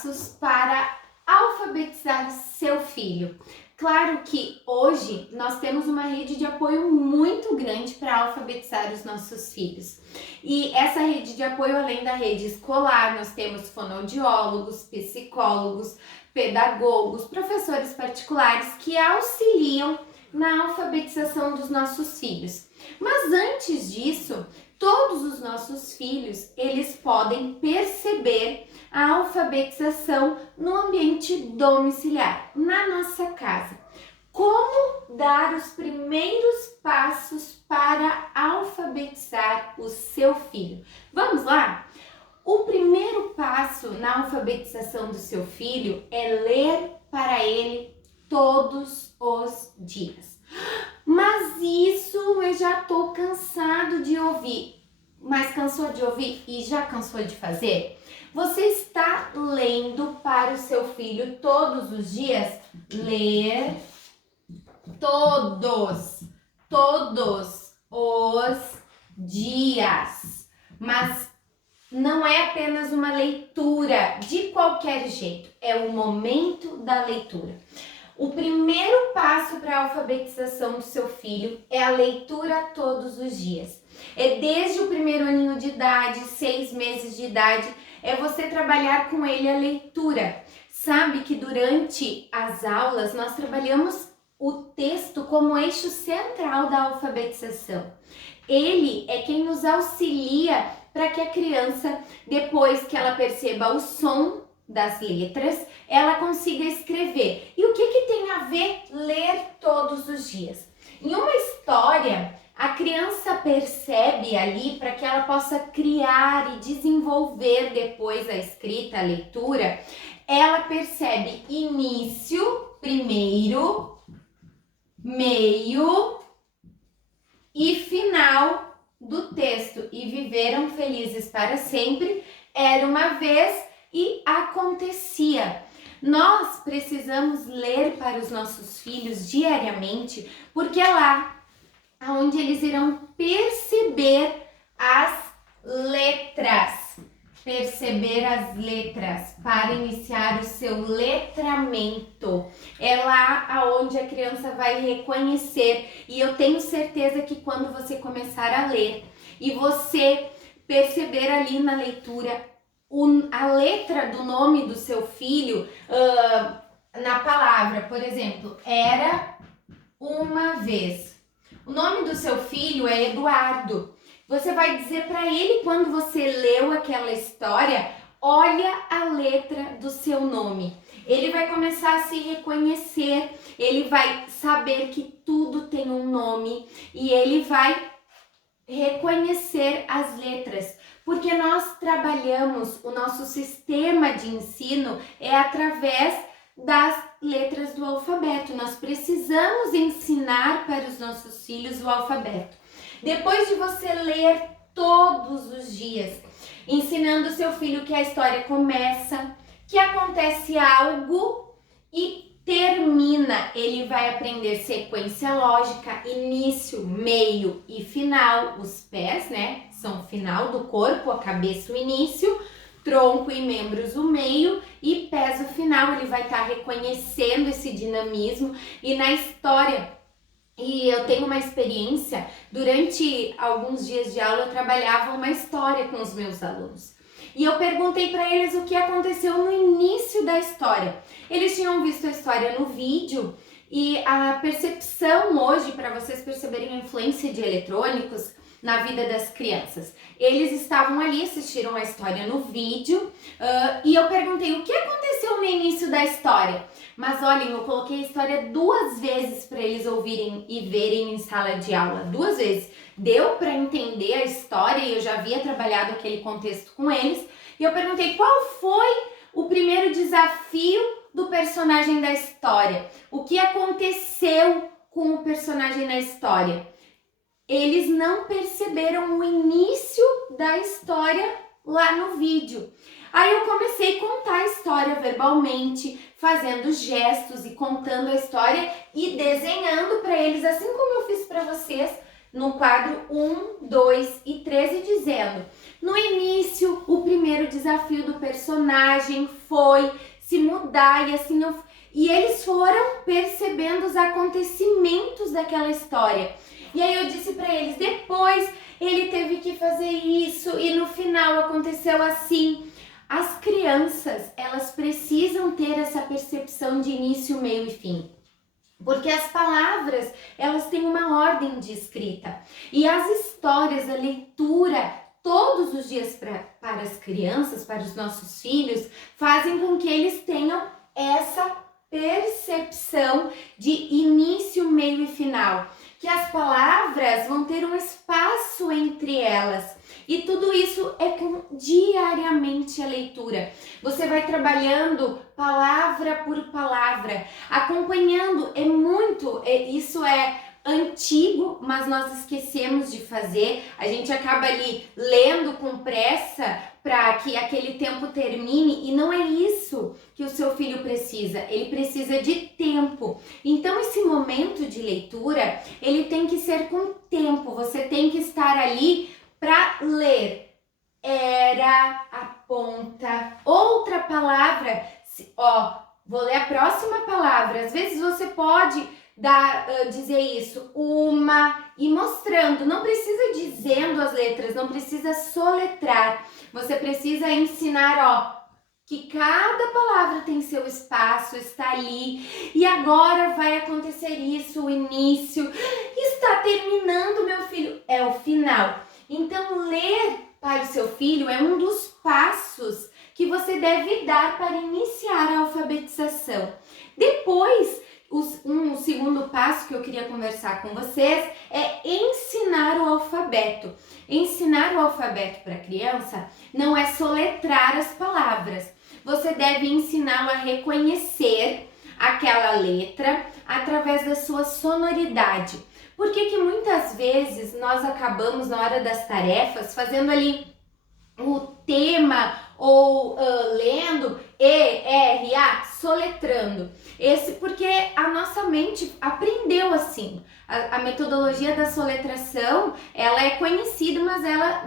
passos para alfabetizar seu filho. Claro que hoje nós temos uma rede de apoio muito grande para alfabetizar os nossos filhos. E essa rede de apoio, além da rede escolar, nós temos fonoaudiólogos, psicólogos, pedagogos, professores particulares que auxiliam na alfabetização dos nossos filhos. Mas antes disso, todos os nossos filhos, eles podem perceber a alfabetização no ambiente domiciliar, na nossa casa. Como dar os primeiros passos para alfabetizar o seu filho? Vamos lá? O primeiro passo na alfabetização do seu filho é ler para ele todos os dias. Mas isso eu já tô cansado de ouvir. Mas cansou de ouvir e já cansou de fazer? Você está lendo para o seu filho todos os dias? Ler todos os dias. Mas não é apenas uma leitura de qualquer jeito, é o momento da leitura. O primeiro passo para a alfabetização do seu filho é a leitura todos os dias. É desde o primeiro aninho de idade, 6 meses de idade, é você trabalhar com ele a leitura. Sabe que durante as aulas nós trabalhamos o texto como eixo central da alfabetização. Ele é quem nos auxilia para que a criança, depois que ela perceba o som das letras, ela consiga escrever. E o que tem a ver ler todos os dias? Em uma história, a criança percebe ali, para que ela possa criar e desenvolver depois a escrita, a leitura, ela percebe início, primeiro, meio e final do texto. E viveram felizes para sempre, era uma vez e acontecia. Nós precisamos ler para os nossos filhos diariamente, porque é lá onde eles irão perceber as letras. Perceber as letras para iniciar o seu letramento. É lá onde a criança vai reconhecer. E eu tenho certeza que quando você começar a ler e você perceber ali na leitura a letra do nome do seu filho na palavra, por exemplo, era uma vez. O nome do seu filho é Eduardo. Você vai dizer para ele, quando você leu aquela história, olha a letra do seu nome. Ele vai começar a se reconhecer, ele vai saber que tudo tem um nome e ele vai reconhecer as letras. Porque nós trabalhamos, o nosso sistema de ensino é através das letras do alfabeto. Nós precisamos ensinar para os nossos filhos o alfabeto. Depois de você ler todos os dias, ensinando seu filho que a história começa, que acontece algo e termina, ele vai aprender sequência lógica, início, meio e final. Os pés, né, são o final do corpo, a cabeça o início, tronco e membros o meio e pés o final. Ele vai estar reconhecendo esse dinamismo. E na história, e eu tenho uma experiência, durante alguns dias de aula eu trabalhava uma história com os meus alunos. E eu perguntei para eles o que aconteceu no início da história. Eles tinham visto a história no vídeo e a percepção hoje, para vocês perceberem a influência de eletrônicos na vida das crianças. Eles estavam ali, assistiram a história no vídeo e eu perguntei o que aconteceu no início da história. Mas olhem, eu coloquei a história 2 vezes para eles ouvirem e verem em sala de aula. 2 vezes. Deu para entender a história e eu já havia trabalhado aquele contexto com eles. E eu perguntei qual foi o primeiro desafio do personagem da história. O que aconteceu com o personagem na história? Eles não perceberam o início da história lá no vídeo. Aí eu comecei a contar a história verbalmente, fazendo gestos e contando a história e desenhando para eles, assim como eu fiz para vocês, no quadro 1, 2 e 13, dizendo: no início, o primeiro desafio do personagem foi se mudar e assim e eles foram percebendo os acontecimentos daquela história. E aí eu disse para eles, depois ele teve que fazer isso e no final aconteceu assim. As crianças, elas precisam ter essa percepção de início, meio e fim. Porque as palavras, elas têm uma ordem de escrita. E as histórias, a leitura, todos os dias para as crianças, para os nossos filhos, fazem com que eles tenham essa percepção de início, meio e final. Que as palavras vão ter um espaço entre elas. E tudo isso é com diariamente a leitura. Você vai trabalhando palavra por palavra, acompanhando. Isso é antigo, mas nós esquecemos de fazer. A gente acaba ali lendo com pressa para que aquele tempo termine e não é isso que o seu filho precisa. Ele precisa de tempo. Então esse momento de leitura, ele tem que ser com tempo. Você tem que estar ali para ler. Era, aponta, outra palavra. Vou ler a próxima palavra. Às vezes você pode dizer isso, uma, e mostrando, não precisa dizendo as letras, não precisa soletrar, você precisa ensinar, que cada palavra tem seu espaço, está ali, e agora vai acontecer isso, o início, está terminando, meu filho, é o final. Então, ler para o seu filho é um dos passos que você deve dar para iniciar a alfabetização. Depois, um segundo passo que eu queria conversar com vocês é ensinar o alfabeto. Ensinar o alfabeto para a criança não é soletrar as palavras. Você deve ensiná-lo a reconhecer aquela letra através da sua sonoridade. Por que muitas vezes nós acabamos na hora das tarefas fazendo ali o tema ou lendo E-R-A, soletrando? Porque a nossa mente aprendeu assim. A metodologia da soletração, ela é conhecida, mas ela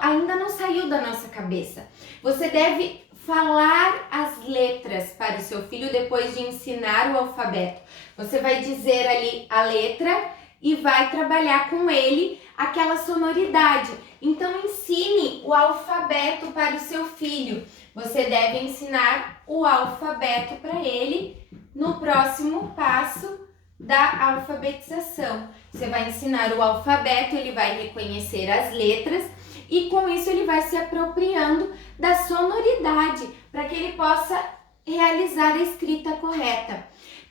ainda não saiu da nossa cabeça. Você deve falar as letras para o seu filho depois de ensinar o alfabeto. Você vai dizer ali a letra e vai trabalhar com ele aquela sonoridade. Então ensine o alfabeto para o seu filho. Você deve ensinar o alfabeto para ele no próximo passo da alfabetização. Você vai ensinar o alfabeto, ele vai reconhecer as letras e com isso ele vai se apropriando da sonoridade para que ele possa realizar a escrita correta.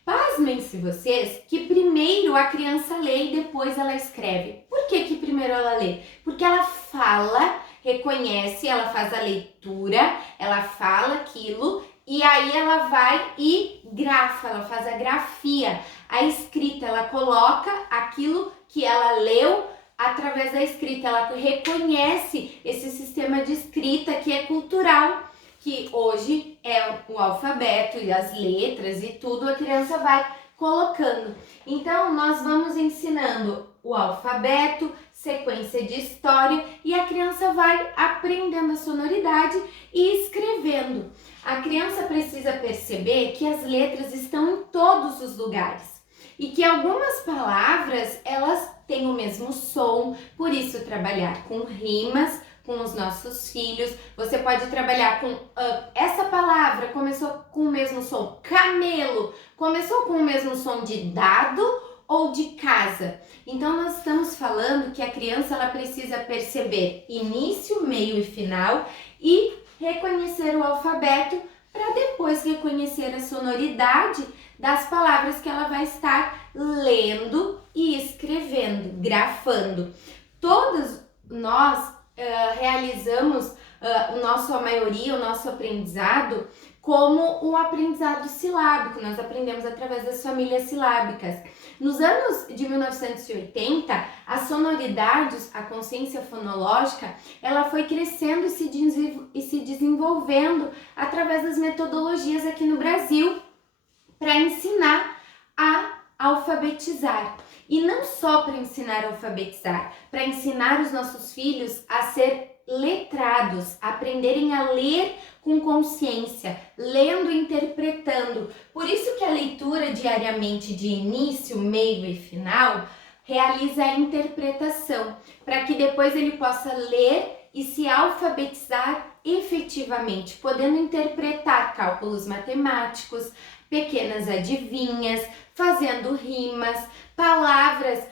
Pasmem-se vocês que primeiro a criança lê e depois ela escreve. Por que primeiro ela lê? Porque ela fala, reconhece, ela faz a leitura, ela fala aquilo e aí ela vai e grafa, ela faz a grafia, a escrita, ela coloca aquilo que ela leu através da escrita, ela reconhece esse sistema de escrita que é cultural, que hoje é o alfabeto e as letras e tudo, a criança vai colocando. Então, nós vamos ensinando o alfabeto, sequência de história e a criança vai aprendendo a sonoridade e escrevendo. A criança precisa perceber que as letras estão em todos os lugares e que algumas palavras, elas têm o mesmo som, por isso trabalhar com rimas, com os nossos filhos. Você pode trabalhar com essa palavra começou com o mesmo som, camelo, começou com o mesmo som de dado ou de casa. Então nós estamos falando que a criança ela precisa perceber início, meio e final e reconhecer o alfabeto para depois reconhecer a sonoridade das palavras que ela vai estar lendo e escrevendo, grafando. Todos nós realizamos a maioria, o nosso aprendizado como um aprendizado silábico, nós aprendemos através das famílias silábicas. Nos anos de 1980, as sonoridades, a consciência fonológica, ela foi crescendo e se desenvolvendo através das metodologias aqui no Brasil para ensinar a alfabetizar. E não só para ensinar a alfabetizar, para ensinar os nossos filhos a ser letrados, aprenderem a ler com consciência, lendo e interpretando. Por isso que a leitura diariamente de início, meio e final realiza a interpretação, para que depois ele possa ler e se alfabetizar efetivamente, podendo interpretar cálculos matemáticos, pequenas adivinhas, fazendo rimas, palavras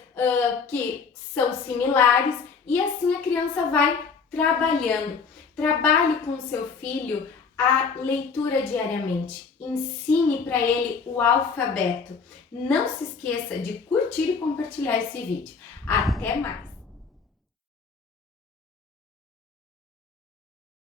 que são similares, e assim a criança vai trabalhando. Trabalhe com o seu filho a leitura diariamente. Ensine para ele o alfabeto. Não se esqueça de curtir e compartilhar esse vídeo. Até mais!